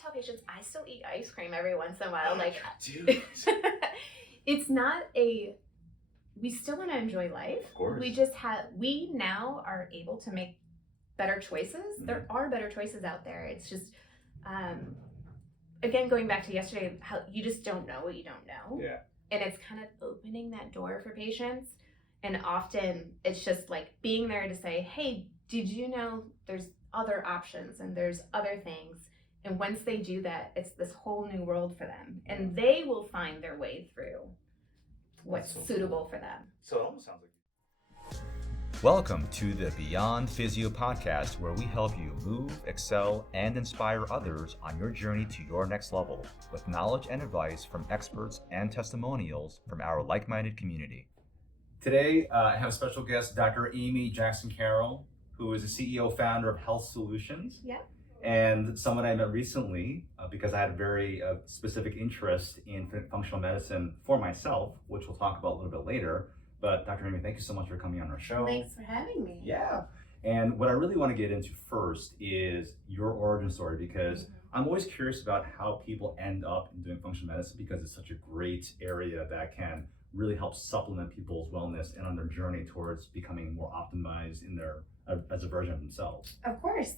tell patients I still eat ice cream every once in a while. Like, dude. It's not we still want to enjoy life. Of course. We now are able to make better choices. Mm-hmm. There are better choices out there. It's just, again, going back to yesterday, how you just don't know what you don't know. Yeah. And it's kind of opening that door for patients. And often it's just like being there to say, hey, did you know there's other options and there's other things? And once they do that, it's this whole new world for them. And they will find their way through what's suitable for them. So it almost sounds like... Welcome to the Beyond Physio podcast, where we help you move, excel, and inspire others on your journey to your next level with knowledge and advice from experts and testimonials from our like-minded community. Today, I have a special guest, Dr. Amy Jackson Carroll, who is the CEO founder of Health Solutions. Yeah. And someone I met recently because I had a very specific interest in functional medicine for myself, which we'll talk about a little bit later. But Dr. Amy, thank you so much for coming on our show. Thanks for having me. Yeah. And what I really want to get into first is your origin story, because I'm always curious about how people end up in doing functional medicine, because it's such a great area that can really help supplement people's wellness and on their journey towards becoming more optimized in their as a version of themselves. Of course.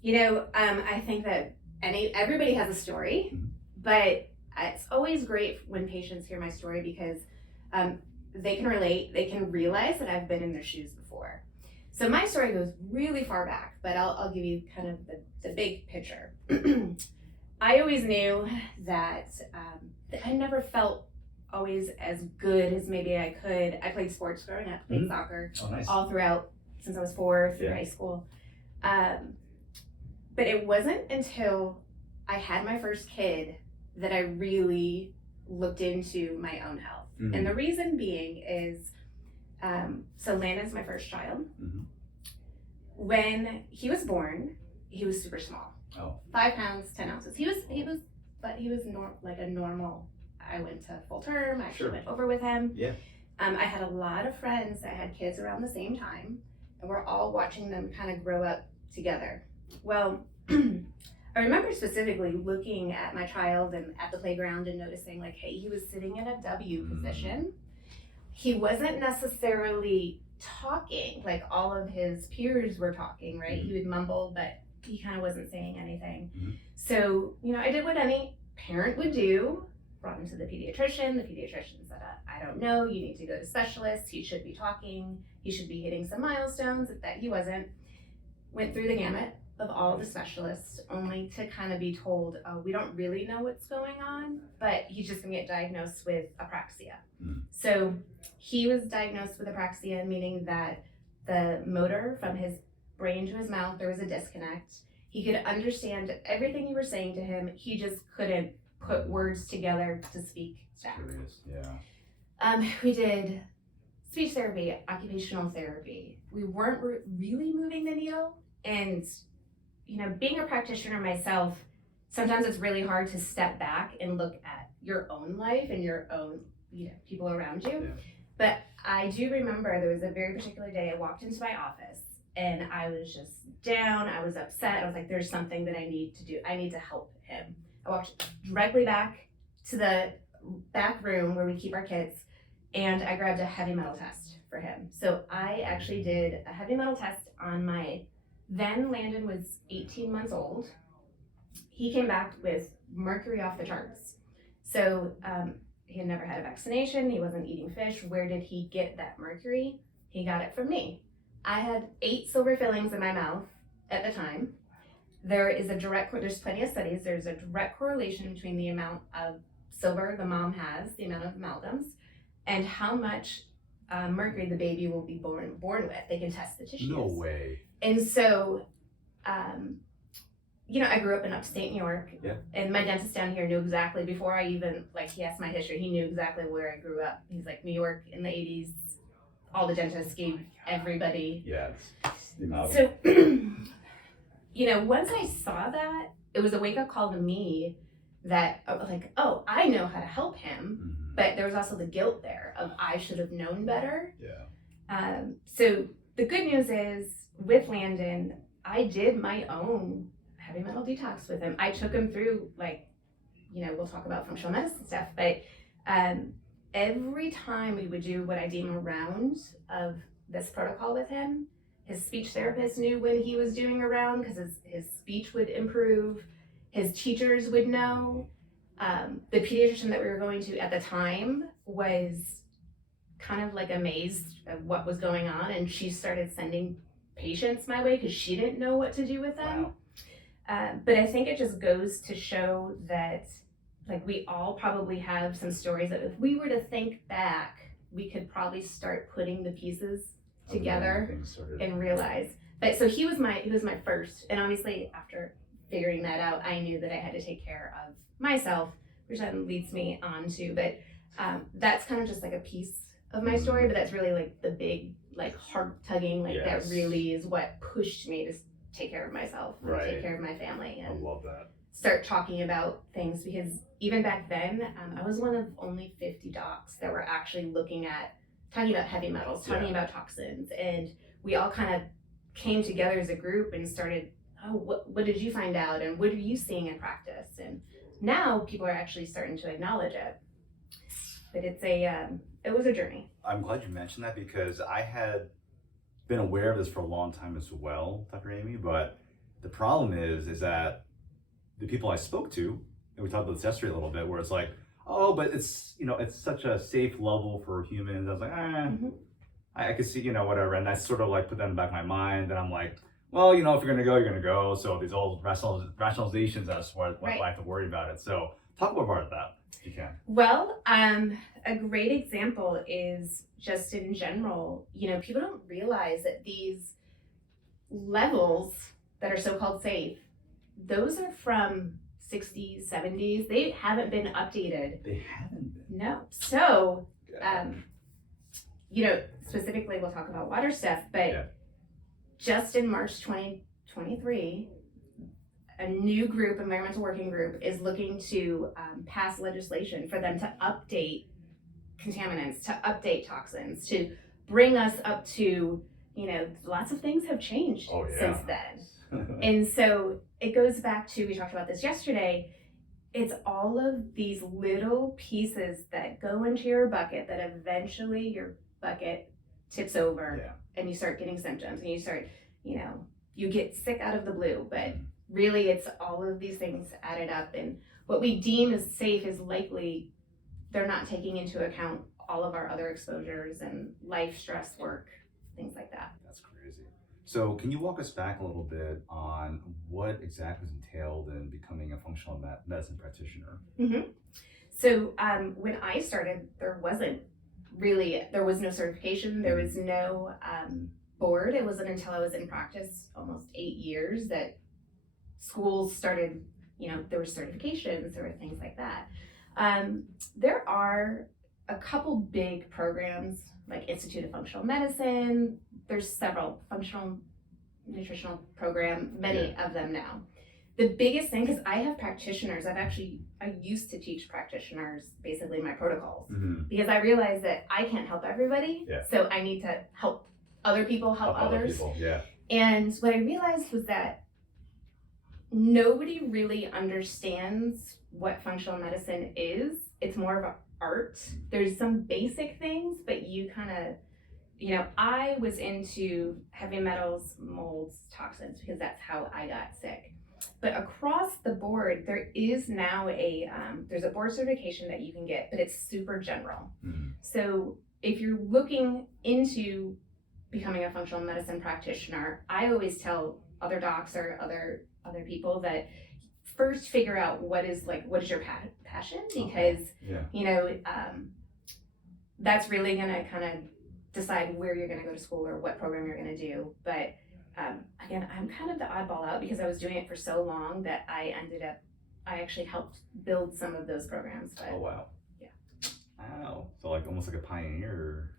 You know, I think that everybody has a story, but it's always great when patients hear my story because they can relate, they can realize that I've been in their shoes before. So my story goes really far back, but I'll give you kind of the big picture. I always knew that I never felt always as good as maybe I could. I played sports growing up, played soccer all throughout since I was 4 through high school. But it wasn't until I had my first kid that I really looked into my own health. Mm-hmm. And the reason being is, so Landon's my first child. Mm-hmm. When he was born, he was super small. 5 pounds, 10 ounces. He was like a normal. I went to full term. I actually went over with him. Yeah. I had a lot of friends that had kids around the same time, and we're all watching them kind of grow up together. Well, I remember specifically looking at my child and at the playground and noticing like, hey, he was sitting in a W position. He wasn't necessarily talking like all of his peers were talking, right? He would mumble, but he kind of wasn't saying anything. So, you know, I did what any parent would do, brought him to the pediatrician. The pediatrician said, I don't know, you need to go to specialists. He should be talking. He should be hitting some milestones that he wasn't. Went through the gamut of all the specialists, only to kind of be told, oh, we don't really know what's going on, but he's just gonna get diagnosed with apraxia. So he was diagnosed with apraxia, meaning that the motor from his brain to his mouth, there was a disconnect. He could understand everything you were saying to him, he just couldn't put words together to speak back. Yeah. We did speech therapy, occupational therapy. We weren't really moving the needle. And, you know, being a practitioner myself, sometimes it's really hard to step back and look at your own life and your own, you know, people around you. Yeah. But I do remember there was a very particular day I walked into my office and I was just down. I was upset. I was like, there's something that I need to do. I need to help him. I walked directly back to the back room where we keep our kids, and I grabbed a heavy metal test for him. So I actually did a heavy metal test on then Landon was 18 months old. He came back with mercury off the charts. So he had never had a vaccination. He wasn't eating fish. Where did he get that mercury? He got it from me. I had 8 silver fillings in my mouth at the time. There's plenty of studies. There's a direct correlation between the amount of silver the mom has, the amount of amalgams, and how much mercury the baby will be born with. They can test the tissues. No way. And so, you know, I grew up in upstate New York, and my dentist down here knew exactly, before I even, he asked my history, he knew exactly where I grew up. He's like, New York in the 80s, all the dentists gave everybody. Yeah, it's the amount. So, you know, once I saw that, it was a wake-up call to me that, oh, I know how to help him, but there was also the guilt there of I should have known better. Yeah. So the good news is, with Landon, I did my own heavy metal detox with him. I took him through, like, we'll talk about functional medicine stuff, but every time we would do what I deem a round of this protocol with him, his speech therapist knew when he was doing a round because his speech would improve, his teachers would know. The pediatrician that we were going to at the time was kind of like amazed at what was going on, and she started sending patients my way because she didn't know what to do with them. Wow. But I think it just goes to show that, like, we all probably have some stories that if we were to think back, we could probably start putting the pieces together and realize. But so he was my first, and obviously after figuring that out, I knew that I had to take care of myself, which then leads me on to, but that's kind of just like a piece of my story, but that's really like the big, like, heart tugging, like that really is what pushed me to take care of myself, and take care of my family, and I love that. start talking about things, because even back then, I was one of only 50 docs that were actually talking about heavy metals, talking about toxins, and we all kind of came together as a group and started, what did you find out, and what are you seeing in practice? And now people are actually starting to acknowledge it, but it was a journey. I'm glad you mentioned that because I had been aware of this for a long time as well, Dr. Amy, but the problem is that the people I spoke to, and we talked about this yesterday a little bit, where it's like, oh, but it's, it's such a safe level for humans. I was like, I could see, whatever. And I sort of like put that in the back of my mind. And I'm like, well, if you're going to go, you're going to go. So these old rationalizations as to why I have to worry about it. So talk more about that if you can. Well, a great example is just in general, people don't realize that these levels that are so-called safe, those are from 60s, 70s. They haven't been updated. They haven't been. No. So, specifically we'll talk about water stuff, but just in March 2023, a new group, environmental working group, is looking to pass legislation for them to update contaminants, to update toxins, to bring us up to, lots of things have changed since then. And so it goes back to, we talked about this yesterday, it's all of these little pieces that go into your bucket that eventually your bucket tips over and you start getting symptoms, and you start, you get sick out of the blue, but really it's all of these things added up, and what we deem as safe is likely they're not taking into account all of our other exposures and life, stress, work, things like that. That's crazy. So can you walk us back a little bit on what exactly is entailed in becoming a functional medicine practitioner? Mm-hmm. So when I started, there was no certification, there was no board. It wasn't until I was in practice almost 8 years that schools started, there were certifications, there were things like that. There are a couple big programs like Institute of Functional Medicine. There's several functional nutritional program, many of them now. The biggest thing, because I have practitioners, I used to teach practitioners basically my protocols, because I realized that I can't help everybody, so I need to help other people help others. And what I realized was that nobody really understands what functional medicine is. It's more of an art. There's some basic things, but you kind of, I was into heavy metals, molds, toxins, because that's how I got sick. But across the board, there is now there's a board certification that you can get, but it's super general. So if you're looking into becoming a functional medicine practitioner, I always tell other docs or other people that first figure out what is your passion, because that's really gonna kind of decide where you're gonna go to school or what program you're gonna do. But again, I'm kind of the oddball out because I was doing it for so long that I actually helped build some of those programs. But, oh wow. Yeah. Wow. So almost like a pioneer.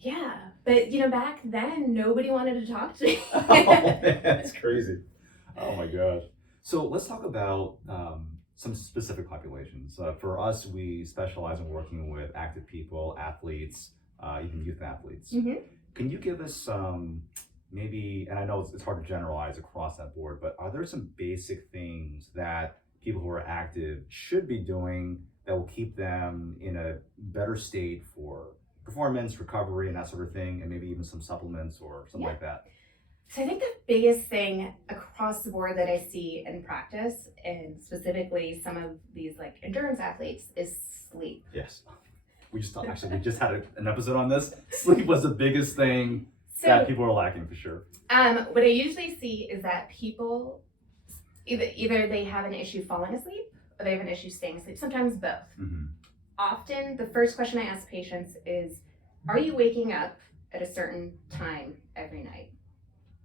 Yeah, but back then nobody wanted to talk to me. Oh man, that's crazy. Oh my gosh. So let's talk about some specific populations. For us, we specialize in working with active people, athletes, even youth athletes. Can you give us some maybe, and I know it's hard to generalize across that board, but are there some basic things that people who are active should be doing that will keep them in a better state for performance, recovery, and that sort of thing, and maybe even some supplements or something like that? So I think the biggest thing across the board that I see in practice, and specifically some of these like endurance athletes, is sleep. Yes. We just had an episode on this. Sleep was the biggest thing that people are lacking for sure. What I usually see is that people either they have an issue falling asleep or they have an issue staying asleep. Sometimes both. Mm-hmm. Often the first question I ask patients is, are you waking up at a certain time every night?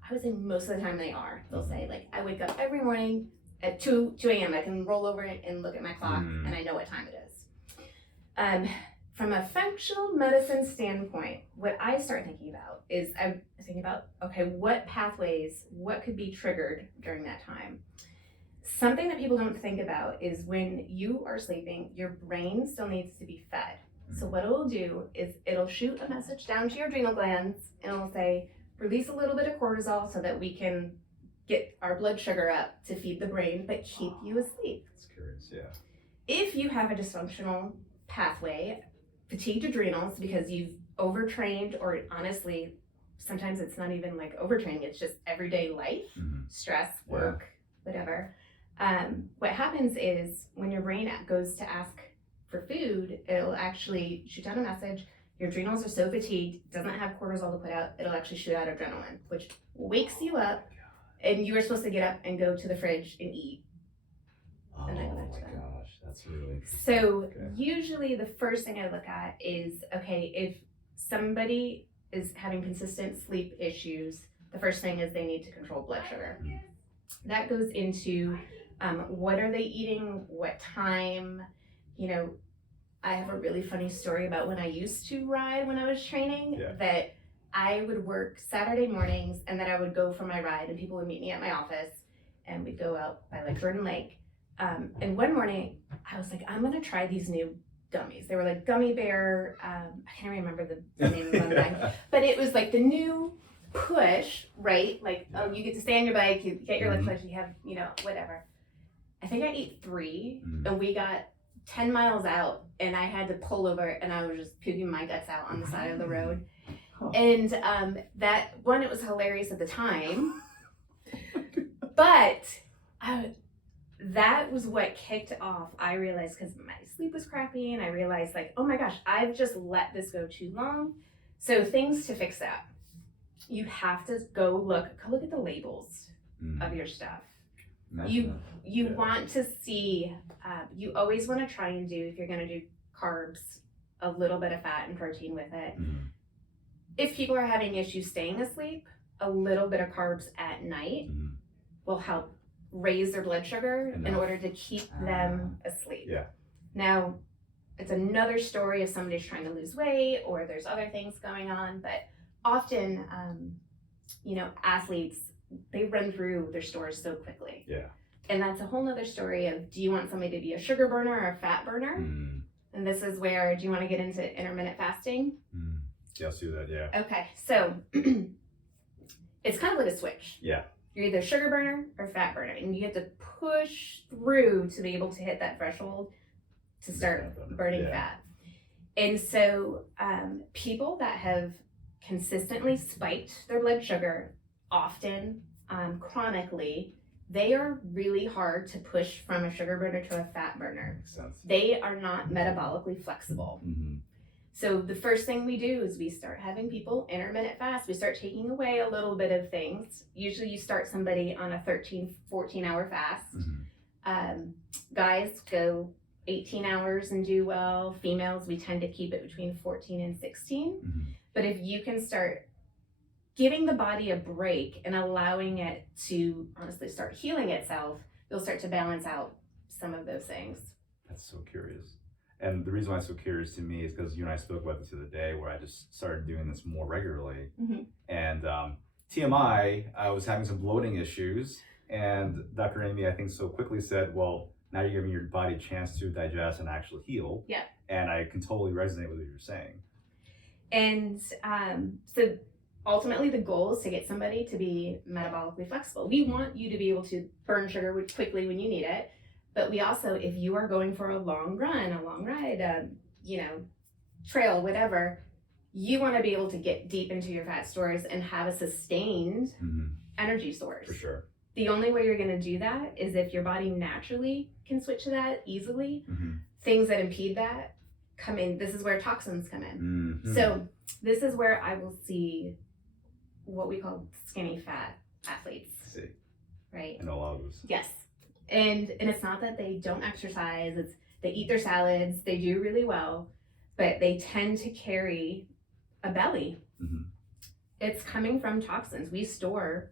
I would say most of the time they are. They'll say, like, I wake up every morning at 2 a.m. I can roll over and look at my clock and I know what time it is. From a functional medicine standpoint, what I start thinking about is I'm thinking about, okay, what pathways, what could be triggered during that time? Something that people don't think about is when you are sleeping, your brain still needs to be fed. So what it'll do is it'll shoot a message down to your adrenal glands and it'll say, release a little bit of cortisol so that we can get our blood sugar up to feed the brain, but keep you asleep. That's curious, yeah. If you have a dysfunctional pathway, fatigued adrenals because you've overtrained, or honestly, sometimes it's not even like overtraining, it's just everyday life, stress, work, whatever. What happens is when your brain goes to ask for food, it'll actually shoot down a message. Your adrenals are so fatigued, doesn't have cortisol to put out, it'll actually shoot out adrenaline, which wakes you up, and you are supposed to get up and go to the fridge and eat. Oh And I go back my to bed. gosh, that's really interesting. So usually the first thing I look at is, okay, if somebody is having consistent sleep issues, the first thing is they need to control blood sugar. That goes into what are they eating, what time. You know, I have a really funny story about when I used to ride when I was training, that I would work Saturday mornings and then I would go for my ride and people would meet me at my office and we'd go out by like Jordan Lake. And one morning I was like, I'm gonna try these new gummies. They were like gummy bear, I can't remember the name of them, but it was like the new push, right? Like, oh, you get to stay on your bike, you get your leg push, you have, you know, whatever. I think I ate 3 and we got 10 miles out and I had to pull over and I was just puking my guts out on the side of the road. And that one, it was hilarious at the time, but that was what kicked off. I realized, because my sleep was crappy and I realized like, oh my gosh, I've just let this go too long. So things to fix that. You have to go look at the labels of your stuff. You want to see, you always want to try and do, if you're going to do carbs, a little bit of fat and protein with it. If people are having issues staying asleep, a little bit of carbs at night will help raise their blood sugar in order to keep them asleep. Now, it's another story if somebody's trying to lose weight or there's other things going on, but often, you know, athletes, they run through their stores so quickly. And that's a whole nother story of, do you want somebody to be a sugar burner or a fat burner? And this is where, do you want to get into intermittent fasting? Yeah, let's do that, Okay, so it's kind of like a switch. You're either sugar burner or fat burner, and you have to push through to be able to hit that threshold to start burning fat. And so people that have consistently spiked their blood sugar, often chronically, they are really hard to push from a sugar burner to a fat burner. Makes sense. They are not metabolically flexible. So the first thing we do is we start having people intermittent fast. We start taking away a little bit of things. Usually you start somebody on a 13, 14-hour fast. Guys go 18 hours and do well. Females, we tend to keep it between 14 and 16. But if you can start giving the body a break and allowing it to honestly start healing itself, you'll start to balance out some of those things. That's so curious. And the reason why it's so curious to me is because you and I spoke about this the other day, where I just started doing this more regularly. And TMI, I was having some bloating issues, and Dr. Amy, I think, so quickly said, well, now you're giving your body a chance to digest and actually heal. And I can totally resonate with what you're saying. And so ultimately the goal is to get somebody to be metabolically flexible. We want you to be able to burn sugar quickly when you need it, but we also, if you are going for a long run, a long ride, trail, whatever, you want to be able to get deep into your fat stores and have a sustained energy source. For sure. The only way you're going to do that is if your body naturally can switch to that easily. Things that impede that come in. This is where toxins come in. So this is where I will see what we call skinny fat athletes. See. Right? I know a lot of those. Yes. And it's not that they don't exercise. It's they eat their salads. They do really well, but they tend to carry a belly. It's coming from toxins. We store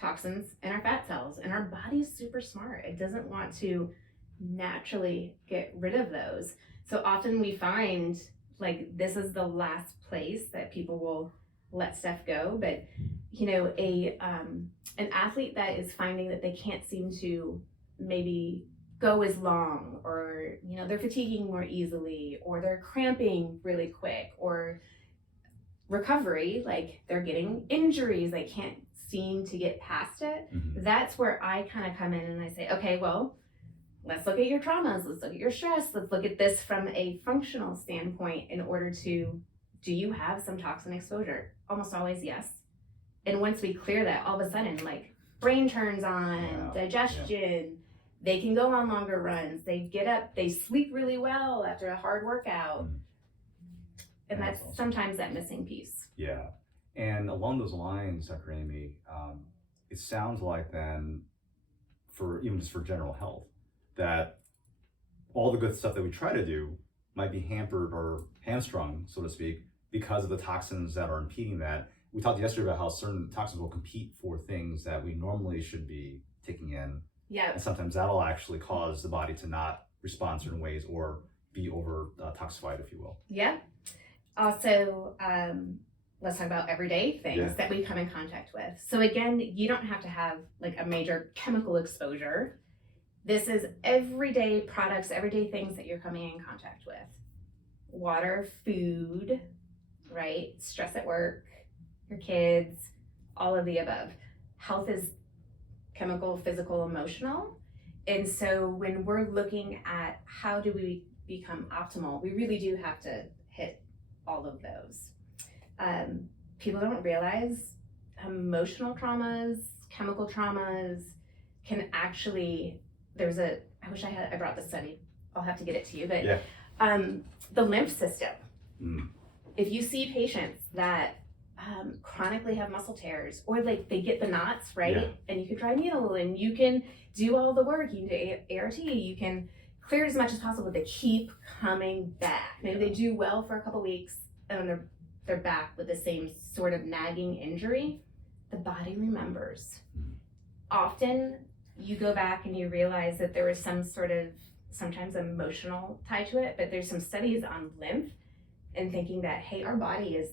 toxins in our fat cells, and our body's super smart. It doesn't want to naturally get rid of those. So often we find like this is the last place that people will let stuff go. But an athlete that is finding that they can't seem to maybe go as long, or they're fatiguing more easily, or they're cramping really quick, or recovery, like they're getting injuries, they can't seem to get past it. That's where I kind of come in and I say, okay, well, let's look at your traumas, let's look at your stress, let's look at this from a functional standpoint in order to, do you have some toxin exposure? Almost always yes. And once we clear that, all of a sudden, like brain turns on, digestion, they can go on longer runs, they get up, they sleep really well after a hard workout. And that's awesome. Sometimes that missing piece. Yeah. And along those lines, Dr. Amy, it sounds like then, for general health, that all the good stuff that we try to do might be hampered or hamstrung, so to speak, because of the toxins that are impeding that. We talked yesterday about how certain toxins will compete for things that we normally should be taking in. Yeah. And sometimes that'll actually cause the body to not respond certain ways or be over toxified, if you will. Yeah. Also, let's talk about everyday things that we come in contact with. So again, you don't have to have like a major chemical exposure. This is everyday products, everyday things that you're coming in contact with. Water, food, right? Stress at work, your kids, all of the above. Health is chemical, physical, emotional. And so when we're looking at how do we become optimal, we really do have to hit all of those. People don't realize emotional traumas, chemical traumas can actually, I wish I brought the study. I'll have to get it to you, but the lymph system. If you see patients that chronically have muscle tears, or like they get the knots, right? And you can try needle and you can do all the work, you can do ART, you can clear it as much as possible, but they keep coming back. Maybe they do well for a couple weeks and they're back with the same sort of nagging injury. The body remembers. Often you go back and you realize that there was some sort of sometimes emotional tie to it, but there's some studies on lymph and thinking that, hey, our body is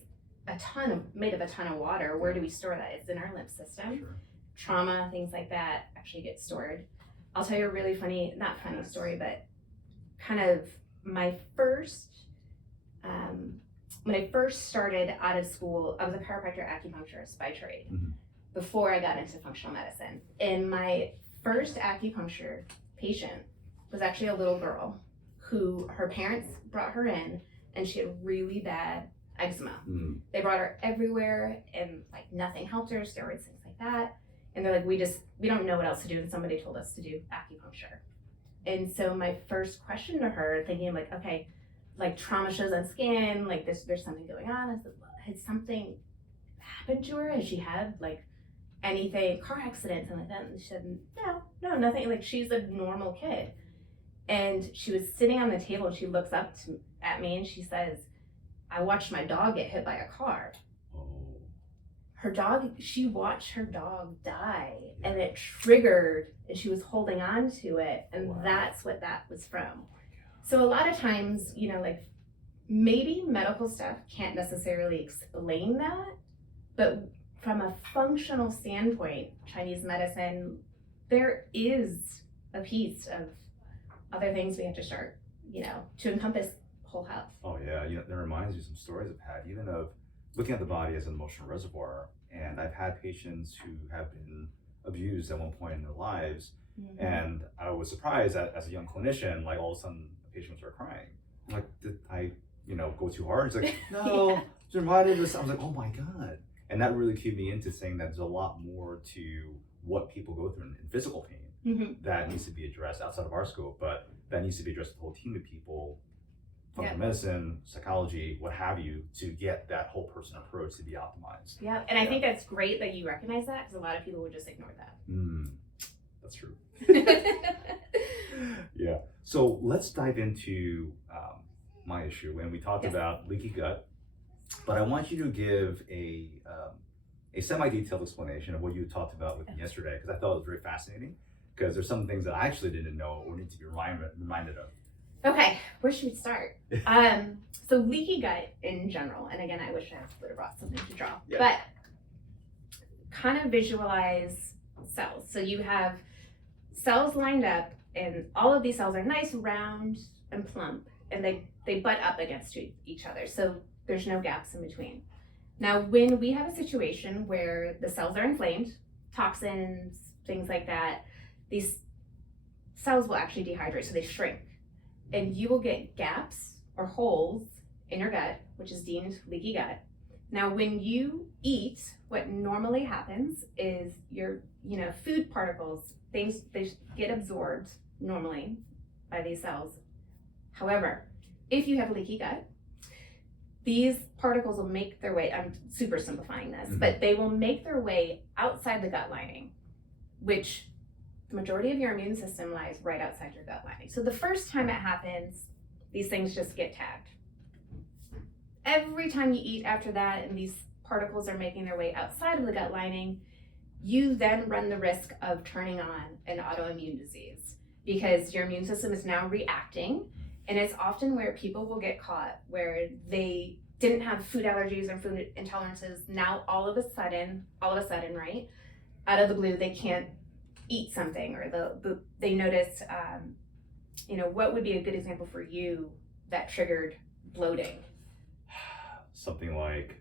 made of a ton of water. Where do we store that? It's in our lymph system. Sure. Trauma, things like that actually get stored. I'll tell you a really not funny story, but kind of my first, when I first started out of school, I was a chiropractor acupuncturist by trade before I got into functional medicine. And my first acupuncture patient was actually a little girl who her parents brought her in and she had really bad eczema. They brought her everywhere and like nothing helped her, steroids, things like that. And they're like, we don't know what else to do. And somebody told us to do acupuncture. And so my first question to her, thinking like, okay, like trauma shows on skin, like there's something going on. I said, well, had something happened to her? Has she had like anything, car accidents and like that? And she said, no, nothing. Like she's a normal kid. And she was sitting on the table and she looks up at me and she says, I watched my dog get hit by a car. She watched her dog die and it triggered and she was holding on to it. And that's what that was from. So a lot of times, like maybe medical stuff can't necessarily explain that, but from a functional standpoint, Chinese medicine, there is a piece of other things we have to start, to encompass whole health. Oh yeah, that reminds me of some stories I've had, even of looking at the body as an emotional reservoir. And I've had patients who have been abused at one point in their lives. And I was surprised that as a young clinician, like all of a sudden a patient would start crying. I'm like, did I, go too hard? He's like, no, just reminded us. I was like, oh my God. And that really cued me into saying that there's a lot more to what people go through in physical pain that needs to be addressed outside of our scope, but that needs to be addressed with a whole team of people, functional medicine, psychology, what have you, to get that whole person approach to be optimized. Yeah, and I think that's great that you recognize that, because a lot of people would just ignore that. That's true. Yeah. So let's dive into my issue. And we talked about leaky gut, but I want you to give a semi-detailed explanation of what you talked about with me yesterday, because I thought it was very fascinating, because there's some things that I actually didn't know or need to be reminded of. Okay, where should we start? So leaky gut in general, and again, I wish I would have brought something to draw, but kind of visualize cells. So you have cells lined up, and all of these cells are nice, round, and plump, and they butt up against each other. So there's no gaps in between. Now, when we have a situation where the cells are inflamed, toxins, things like that, these cells will actually dehydrate, so they shrink. And you will get gaps or holes in your gut, which is deemed leaky gut. Now, when you eat, what normally happens is your, food particles, things, they get absorbed normally by these cells. However, if you have leaky gut, these particles will make their way, I'm super simplifying this, but they will make their way outside the gut lining, which the majority of your immune system lies right outside your gut lining. So the first time it happens, these things just get tagged. Every time you eat after that and these particles are making their way outside of the gut lining, you then run the risk of turning on an autoimmune disease, because your immune system is now reacting. And it's often where people will get caught where they didn't have food allergies or food intolerances. Now all of a sudden, right, out of the blue, they can't eat something, or they notice, what would be a good example for you that triggered bloating? Something like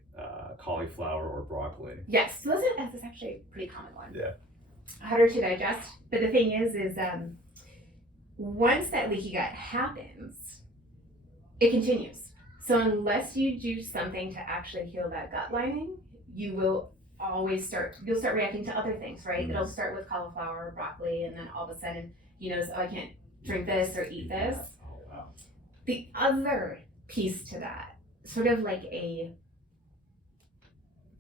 cauliflower or broccoli. Yes, that's actually a pretty common one. Yeah. Harder to digest, but the thing is once that leaky gut happens, it continues. So unless you do something to actually heal that gut lining, you'll start reacting to other things, right? It'll start with cauliflower or broccoli, and then all of a sudden, I can't drink this or eat this. Oh, wow. The other piece to that, sort of like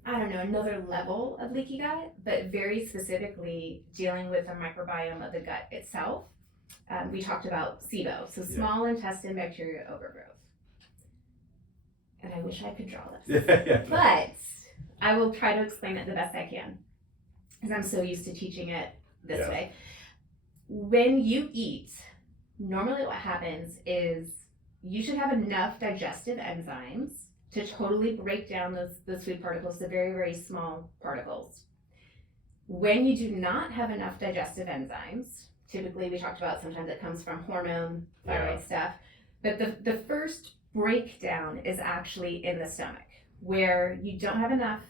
another level of leaky gut, but very specifically dealing with the microbiome of the gut itself. We talked about SIBO, so small intestine bacteria overgrowth. And I wish I could draw this, but I will try to explain it the best I can, because I'm so used to teaching it this way. When you eat, normally what happens is you should have enough digestive enzymes to totally break down those food particles to very, very small particles. When you do not have enough digestive enzymes, typically we talked about sometimes it comes from hormone, thyroid stuff, but the first breakdown is actually in the stomach, where you don't have enough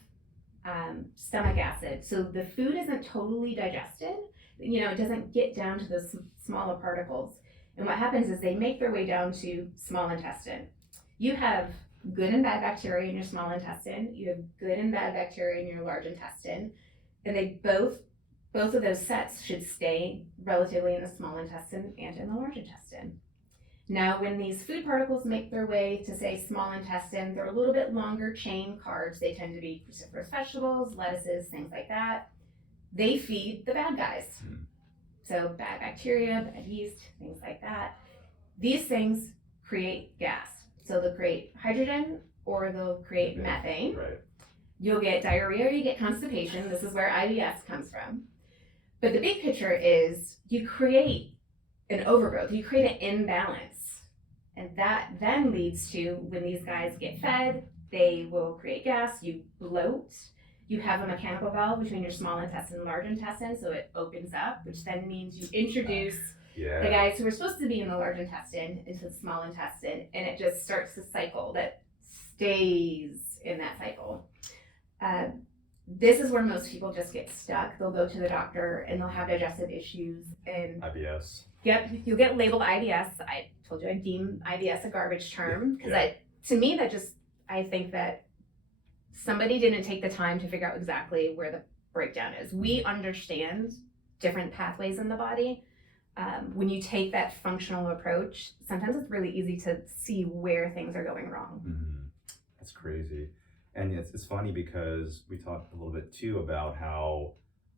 stomach acid. So the food isn't totally digested, it doesn't get down to those smaller particles. And what happens is they make their way down to small intestine. You have good and bad bacteria in your small intestine, you have good and bad bacteria in your large intestine, and they both of those sets should stay relatively in the small intestine and in the large intestine. Now, when these food particles make their way to, say, small intestine, they're a little bit longer chain carbs. They tend to be cruciferous vegetables, lettuces, things like that. They feed the bad guys. So bad bacteria, bad yeast, things like that. These things create gas. So they'll create hydrogen or they'll create methane. Right. You'll get diarrhea or you get constipation. This is where IBS comes from. But the big picture is you create an overgrowth, you create an imbalance. And that then leads to, when these guys get fed, they will create gas, you bloat, you have a mechanical valve between your small intestine and large intestine, so it opens up, which then means you introduce the guys who are supposed to be in the large intestine into the small intestine, and it just starts to cycle that stays in that cycle. This is where most people just get stuck. They'll go to the doctor and they'll have digestive issues. And IBS. yep, you'll get labeled IBS. I told you I deem IBS a garbage term because to me, I think that somebody didn't take the time to figure out exactly where the breakdown is. We understand different pathways in the body. When you take that functional approach, sometimes it's really easy to see where things are going wrong. Mm-hmm. That's crazy. And it's funny because we talked a little bit too about how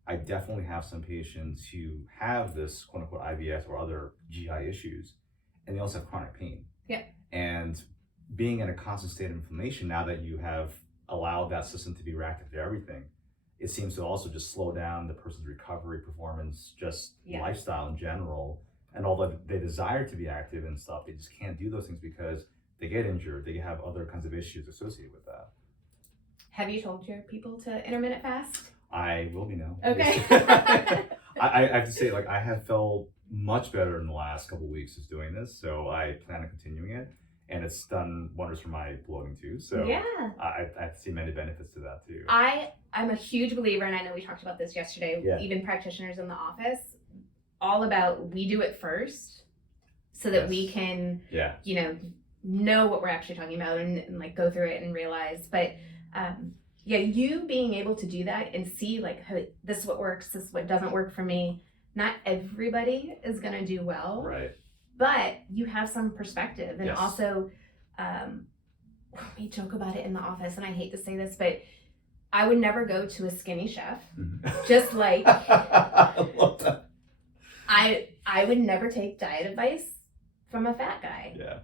I definitely have some patients who have this quote unquote IBS or other GI issues, and they also have chronic pain. Yeah. And being in a constant state of inflammation, now that you have allowed that system to be reactive to everything, it seems to also just slow down the person's recovery, performance, just lifestyle in general. And although they desire to be active and stuff, they just can't do those things because they get injured, they have other kinds of issues associated with that. Have you told your people to intermittent fast? I will be now. Okay. I have to say, like, I have felt much better in the last couple of weeks just doing this, so I plan on continuing it, and it's done wonders for my bloating too. So yeah, I see many benefits to that too. I'm a huge believer, and I know we talked about this yesterday. Even practitioners in the office, all about we do it first, so that we can, know what we're actually talking about and like go through it and realize, but. You being able to do that and see like, hey, this is what works, this is what doesn't work for me. Not everybody is going to do well, right? But you have some perspective, and also, we joke about it in the office, and I hate to say this, but I would never go to a skinny chef. Just like I love that. I would never take diet advice from a fat guy. Yeah.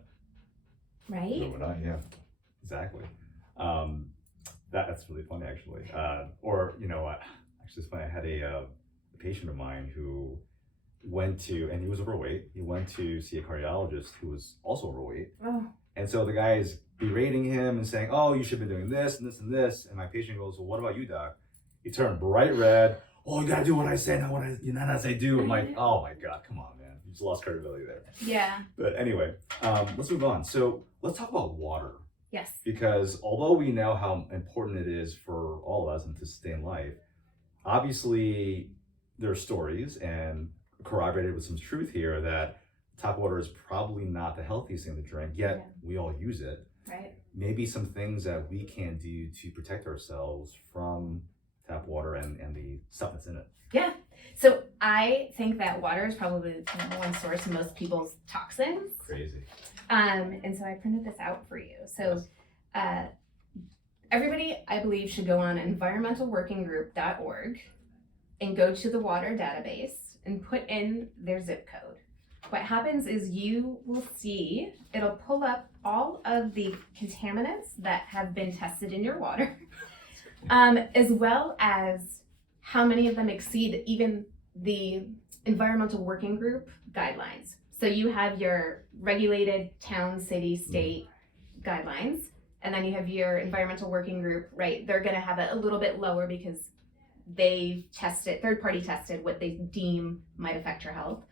Right. So would I? Yeah. Exactly. That's really funny, actually. Actually, it's funny. I had a patient of mine who went to, and he was overweight. He went to see a cardiologist who was also overweight. Oh. And so the guy is berating him and saying, "Oh, you should have been doing this and this and this." And my patient goes, "Well, what about you, doc?" He turned bright red. "Oh, you gotta do what I say, not as I do." I'm like, "Oh my God, come on, man! You just lost credibility there." Yeah. But anyway, let's move on. So let's talk about water. Yes. Because although we know how important it is for all of us and to sustain life, obviously there are stories and corroborated with some truth here that tap water is probably not the healthiest thing to drink, yet we all use it. Right. Maybe some things that we can do to protect ourselves from tap water and the stuff that's in it. Yeah. So I think that water is probably the number one source of most people's toxins. Crazy. And so I printed this out for you. So everybody, I believe, should go on environmentalworkinggroup.org and go to the water database and put in their zip code. What happens is you will see, it'll pull up all of the contaminants that have been tested in your water, as well as how many of them exceed even the Environmental Working Group guidelines. So you have your regulated town, city, state guidelines, and then you have your Environmental Working Group, right? They're going to have it a little bit lower because they've tested, third-party tested what they deem might affect your health.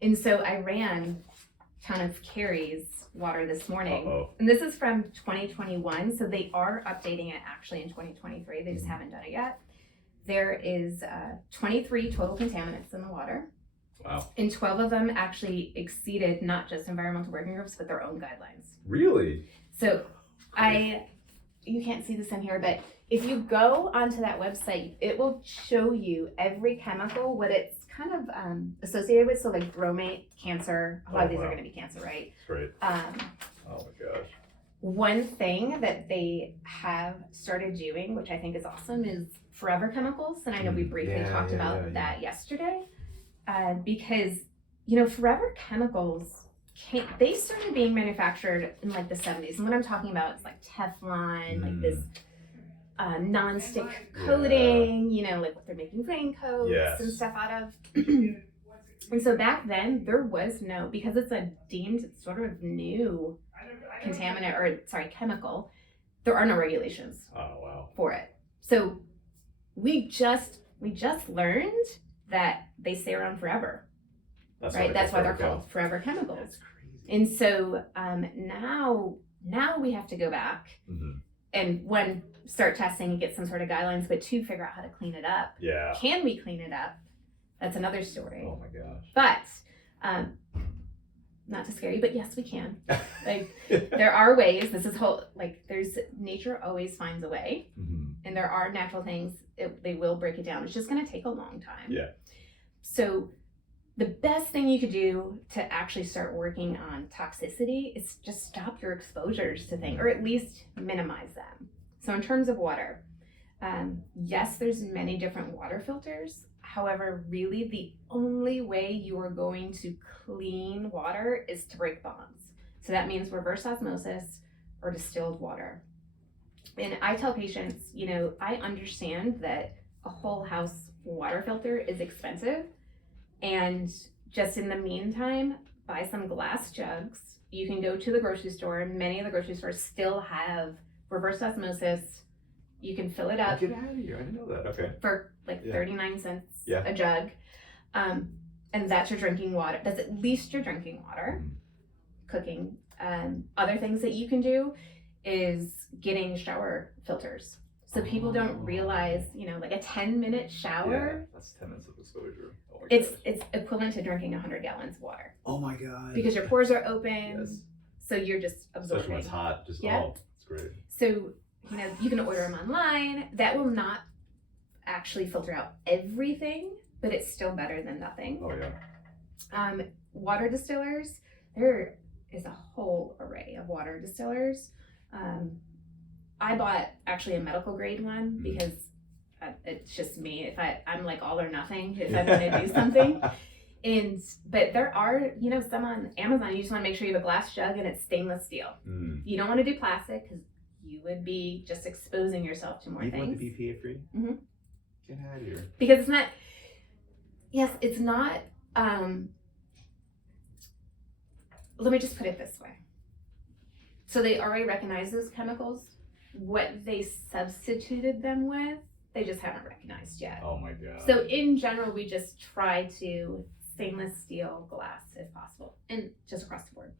And so I ran a ton of Carrie's water this morning. Uh-oh. And this is from 2021, so they are updating it actually in 2023. They just haven't done it yet. There is 23 total contaminants in the water. Wow. And 12 of them actually exceeded not just environmental working groups, but their own guidelines. Really? So you can't see this in here, but if you go onto that website, it will show you every chemical, what it's kind of associated with. So like bromate, cancer, a lot of these are going to be cancer, right? Great. Oh my gosh. One thing that they have started doing, which I think is awesome, is forever chemicals. And I know we briefly talked about that yesterday. Because, forever chemicals, they started being manufactured in like the 70s. And what I'm talking about is like Teflon, like this non-stick coating, like what they're making raincoats and stuff out of. And so back then there was no, because it's a deemed sort of new contaminant chemical, there are no regulations for it. So we just learned that they stay around forever. That's why they're called forever chemicals. And so now Now we have to go back and one, start testing and get some sort of guidelines, but two, figure out how to clean it up. Yeah. Can we clean it up? That's another story. Oh my gosh. But not to scare you, but yes, we can. Like there are ways. This is there's nature always finds a way, and there are natural things. They will break it down. It's just going to take a long time. Yeah. So the best thing you could do to actually start working on toxicity is just stop your exposures to things, or at least minimize them. So in terms of water, yes, there's many different water filters. However, really the only way you are going to clean water is to break bonds. So that means reverse osmosis or distilled water. And I tell patients, I understand that a whole house water filter is expensive. And just in the meantime, buy some glass jugs. You can go to the grocery store. Many of the grocery stores still have reverse osmosis. You can fill it up. Get out of here. I didn't know that. Okay. For 39 cents Yeah. a jug. And that's your drinking water. That's at least your drinking water. Cooking. Other things that you can do is getting shower filters. So people don't realize, like a 10-minute shower. Yeah, that's 10 minutes of exposure. Oh my It's gosh. equivalent to drinking 100 gallons of water. Oh my god. Because your pores are open. Yes. So you're just absorbing. Especially when it's hot. Just Yeah. it's great. So, you can order them online. That will not actually filter out everything, but it's still better than nothing. Oh yeah. Water distillers, there is a whole array of water distillers. I bought actually a medical grade one because it's just me. If I'm like all or nothing if I want to do something. But there are, some on Amazon. You just want to make sure you have a glass jug and it's stainless steel. You don't want to do plastic because you would be just exposing yourself to more Even things. with the BPA free? Mhm. Get out of here. Because it's not, let me just put it this way. So they already recognize those chemicals. What they substituted them with, they just haven't recognized yet. Oh my god. So in general, we just try to stainless steel glass if possible, and just across the board.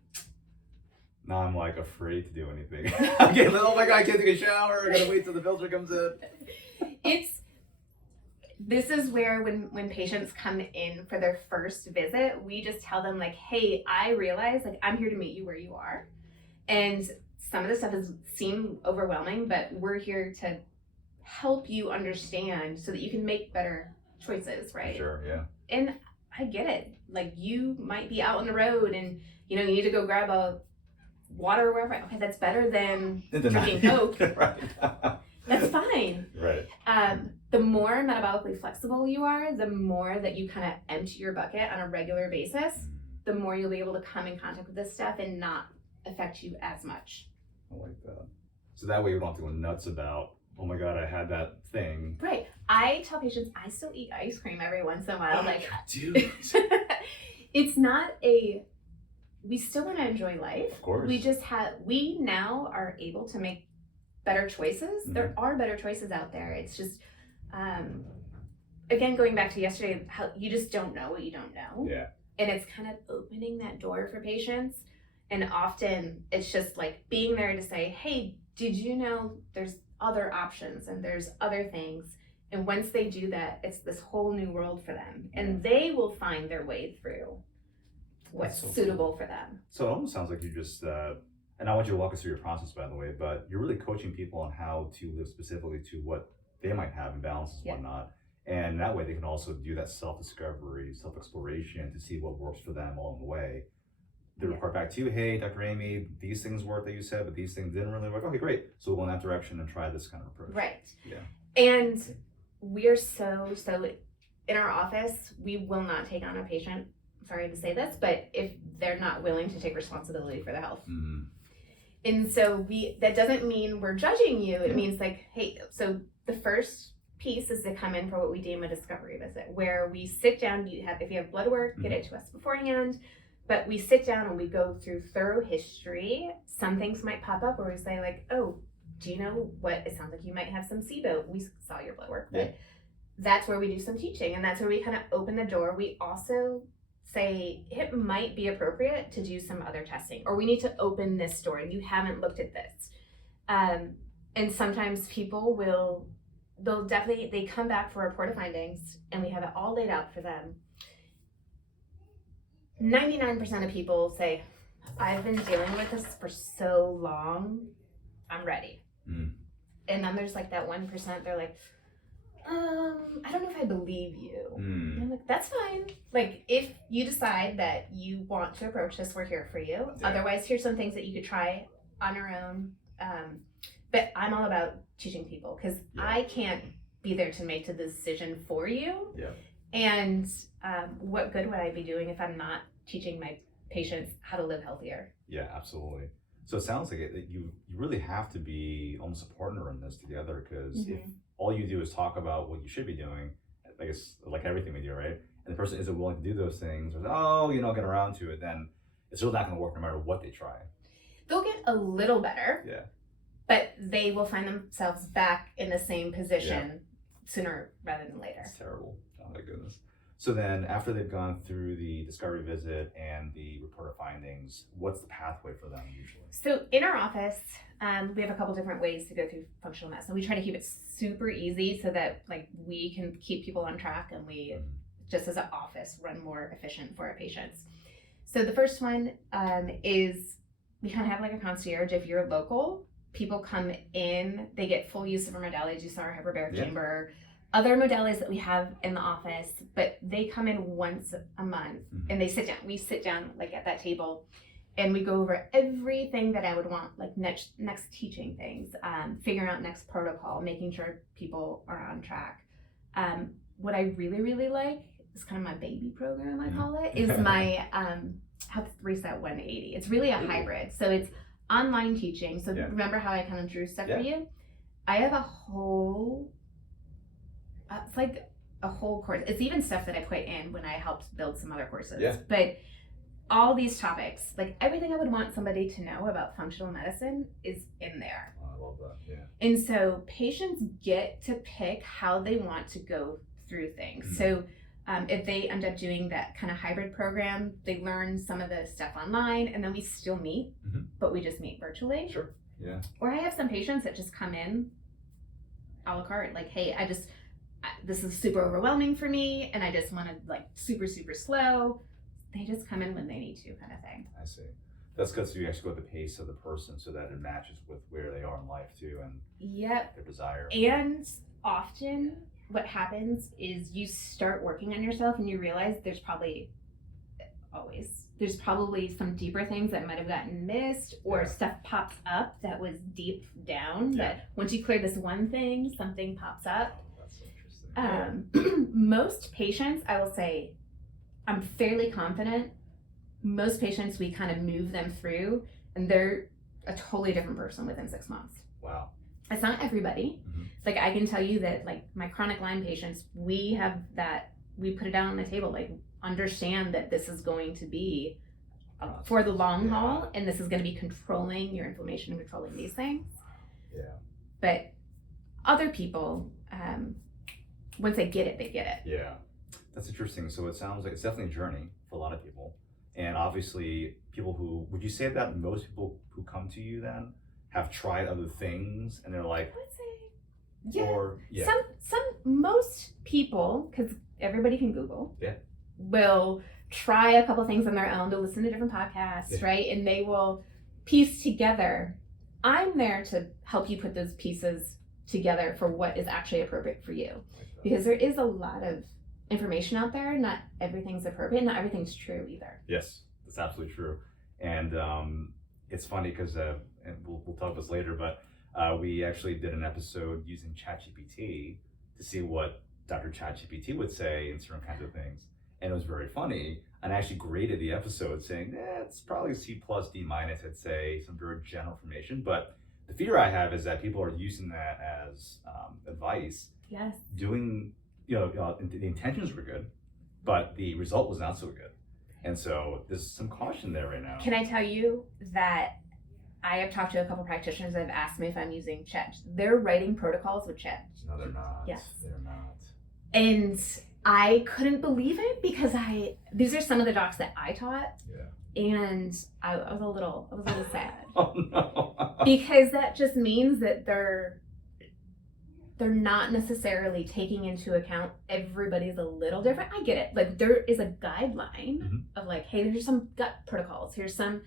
Now I'm like afraid to do anything. Oh my god, I can't take a shower. I gotta wait till the filter comes in. This is where when patients come in for their first visit, we just tell them like, hey, I realize like I'm here to meet you where you are. And some of the stuff seem overwhelming, but we're here to help you understand so that you can make better choices, right? Sure, yeah. And I get it. Like you might be out on the road and you need to go grab a water or wherever. Okay, that's better than drinking Coke. Right. That's fine. Right. The more metabolically flexible you are, the more that you kind of empty your bucket on a regular basis, the more you'll be able to come in contact with this stuff and not affect you as much. I like that. So that way you don't have to go nuts about, oh my god, I had that thing. Right. I tell patients I still eat ice cream every once in a while. Like, dude. It's not we still want to enjoy life. Of course. We now are able to make better choices. There are better choices out there. It's just, again, going back to yesterday, how you just don't know what you don't know. Yeah. And it's kind of opening that door for patients. And often it's just like being there to say, hey, did you know there's other options and there's other things? And once they do that, it's this whole new world for them. And they will find their way through what's suitable for them. So it almost sounds like you just, and I want you to walk us through your process, by the way, but you're really coaching people on how to live specifically to what they might have imbalances and whatnot. And that way they can also do that self-discovery, self-exploration to see what works for them along the way. They report back to you, hey, Dr. Amy, these things worked that you said, but these things didn't really work. Okay, great. So we'll go in that direction and try this kind of approach. Right. Yeah. And we're so in our office, we will not take on a patient, sorry to say this, but if they're not willing to take responsibility for their health. And so that doesn't mean we're judging you. It means like, hey, so the first piece is to come in for what we deem a discovery visit, where we sit down, if you have blood work, get it to us beforehand. But we sit down and we go through thorough history. Some things might pop up where we say like, oh, do you know what, it sounds like you might have some SIBO. We saw your blood work, but that's where we do some teaching. And that's where we kind of open the door. We also say it might be appropriate to do some other testing, or we need to open this door and you haven't looked at this. And sometimes people they come back for a report of findings and we have it all laid out for them. 99% of people say, I've been dealing with this for so long, I'm ready. Mm. And then there's like that 1%, they're like, I don't know if I believe you. Mm. And I'm like, that's fine. Like, if you decide that you want to approach this, we're here for you. Yeah. Otherwise, here's some things that you could try on your own. But I'm all about teaching people because I can't be there to make the decision for you. Yeah. And what good would I be doing if I'm not teaching my patients how to live healthier? Yeah, absolutely. So it sounds like you really have to be almost a partner in this together, because if all you do is talk about what you should be doing, I guess like everything we do, right? And the person isn't willing to do those things, or get around to it, then it's really not going to work no matter what they try. They'll get a little better. Yeah. But they will find themselves back in the same position sooner rather than later. It's terrible. Oh my goodness. So then after they've gone through the discovery visit and the report of findings, what's the pathway for them usually? So in our office, we have a couple different ways to go through functional medicine. We try to keep it super easy so that like we can keep people on track and we just as an office run more efficient for our patients. So the first one is we kind of have like a concierge. If you're local, people come in, they get full use of our modalities. You saw our hyperbaric chamber, other modalities that we have in the office, but they come in once a month and they sit down. We sit down like at that table and we go over everything that I would want, like next teaching things, figuring out next protocol, making sure people are on track. What I really, really like is kind of my baby program, I call it, is my Health Reset 180. It's really a hybrid. So it's online teaching. So remember how I kind of drew stuff for you? I have a whole, it's like a whole course. It's even stuff that I put in when I helped build some other courses. Yeah. But all these topics, like everything I would want somebody to know about functional medicine is in there. Oh, I love that, yeah. And so patients get to pick how they want to go through things. So if they end up doing that kind of hybrid program, they learn some of the stuff online and then we still meet, but we just meet virtually. Sure, yeah. Or I have some patients that just come in a la carte, like, hey, this is super overwhelming for me and I just want to like super, super slow. They just come in when they need to, kind of thing. I see. That's good. So you actually go at the pace of the person so that it matches with where they are in life too and their desire. And often what happens is you start working on yourself and you realize there's probably some deeper things that might have gotten missed or stuff pops up that was deep down that once you clear this one thing, something pops up. Oh, that's interesting. Most patients, I will say, I'm fairly confident, most patients we kind of move them through and they're a totally different person within 6 months. Wow. It's not everybody. Like I can tell you that like my chronic Lyme patients, we put it down on the table, like understand that this is going to be for the long haul and this is going to be controlling your inflammation and controlling these things. Yeah. But other people, once they get it, they get it. Yeah. That's interesting. So it sounds like it's definitely a journey for a lot of people. And obviously would you say that most people who come to you then have tried other things and they're like, I would say, or most people, because everybody can Google, will try a couple things on their own. They'll listen to different podcasts, right? And they will piece together. I'm there to help you put those pieces together for what is actually appropriate for you. Because there is a lot of information out there. Not everything's appropriate. Not everything's true either. Yes, that's absolutely true. And it's funny because, and we'll talk about this later, but we actually did an episode using ChatGPT to see what Dr. ChatGPT would say in certain kinds of things. And it was very funny. And I actually graded the episode saying, it's probably C+, D-. I'd say some very general information. But the fear I have is that people are using that as advice. Yes. Doing, the intentions were good, but the result was not so good. And so there's some caution there right now. Can I tell you that I have talked to a couple practitioners that have asked me if I'm using Chat. They're writing protocols with Chat. No, they're not. Yes. They're not. And I couldn't believe it because these are some of the docs that I taught. Yeah. And I was a little sad. Oh no. Because that just means that they're not necessarily taking into account everybody's a little different. I get it. Like there is a guideline of like, hey, there's some gut protocols. Here's some,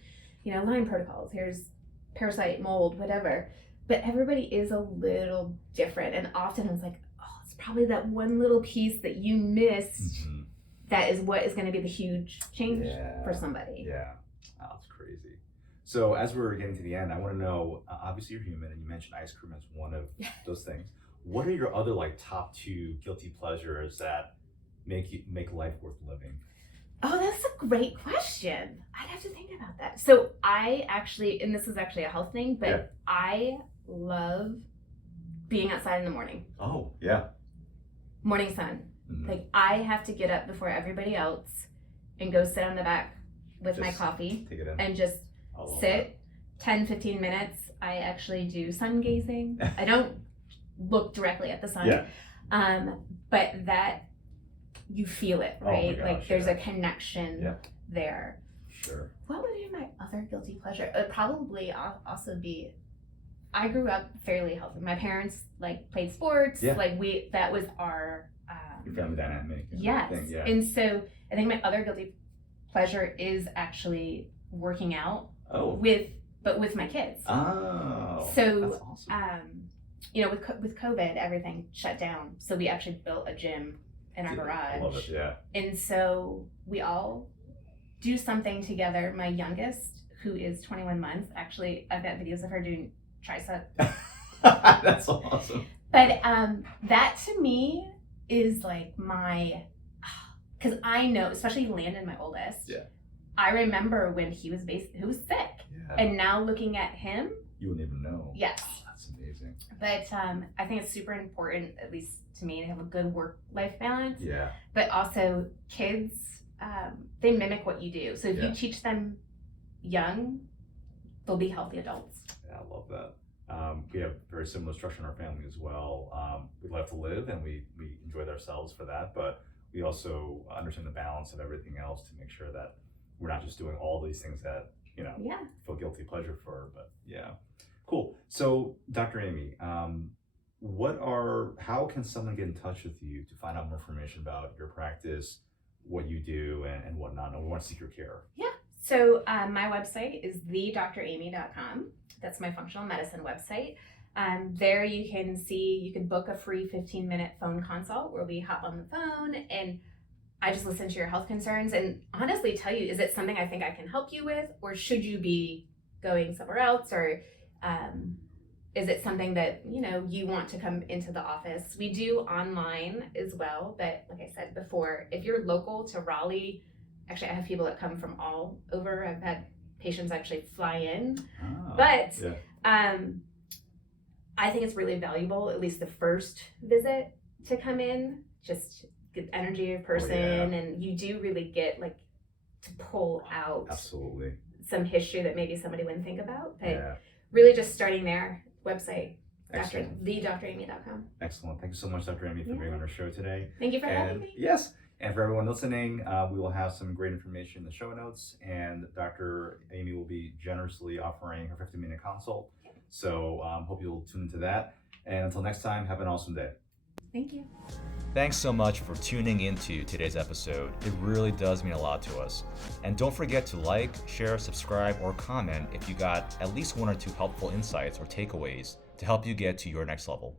Lyme protocols. Here's parasite, mold, whatever. But everybody is a little different. And often it's like, oh, it's probably that one little piece that you missed that is what is going to be the huge change for somebody. Yeah. Oh, that's crazy. So as we're getting to the end, I want to know, obviously you're human and you mentioned ice cream as one of those things. What are your other like top 2 guilty pleasures that make life worth living? Oh, that's a great question. I'd have to think about that. So I actually, and this is actually a health thing, but I love being outside in the morning. Oh, yeah. Morning sun. Like I have to get up before everybody else and go sit on the back with my coffee take it in. and just sit 10, 15 minutes. I actually do sun gazing. I don't look directly at the sun. But that you feel it, right? Oh my gosh, like there's a connection there. Sure. What would be my other guilty pleasure? It would probably also be, I grew up fairly healthy. My parents like played sports. Like that was our your family dynamic. Yes. Thing, And so I think my other guilty pleasure is actually working out with my kids. Oh. So that's awesome. with COVID, everything shut down. So we actually built a gym in our garage. I love it, yeah. And so we all do something together. My youngest, who is 21 months, actually, I've got videos of her doing tricep. That's awesome. But that to me is like because I know, especially Landon, my oldest. Yeah. I remember when he was sick. Yeah. And now looking at him. You wouldn't even know. Yes. Oh, that's amazing. But I think it's super important, at least to me, to have a good work-life balance. Yeah. But also kids, they mimic what you do. So if you teach them young, they'll be healthy adults. Yeah, I love that. We have very similar structure in our family as well. We love to live and we enjoy ourselves for that, but we also understand the balance of everything else to make sure that we're not just doing all these things that, feel guilty pleasure for, but yeah. Cool. So Dr. Amy, how can someone get in touch with you to find out more information about your practice, what you do and whatnot, and want to seek your care? Yeah. So my website is thedramy.com. That's my functional medicine website. There you can book a free 15-minute phone consult where we hop on the phone and I just listen to your health concerns and honestly tell you, is it something I think I can help you with, or should you be going somewhere else, or is it something that you want to come into the office? We do online as well, but like I said before, if you're local to Raleigh, actually I have people that come from all over. I've had patients actually fly in, but I think it's really valuable, at least the first visit, to come in, just get the energy of person, and you do really get to pull out absolutely some history that maybe somebody wouldn't think about. But really just starting there, website, thedramy.com. Excellent. Thank you so much, Dr. Amy, for being on our show today. Thank you for having me. Yes. And for everyone listening, we will have some great information in the show notes, and Dr. Amy will be generously offering her 15-minute consult. So hope you'll tune into that. And until next time, have an awesome day. Thank you. Thanks so much for tuning into today's episode. It really does mean a lot to us. And don't forget to like, share, subscribe, or comment if you got at least 1 or 2 helpful insights or takeaways to help you get to your next level.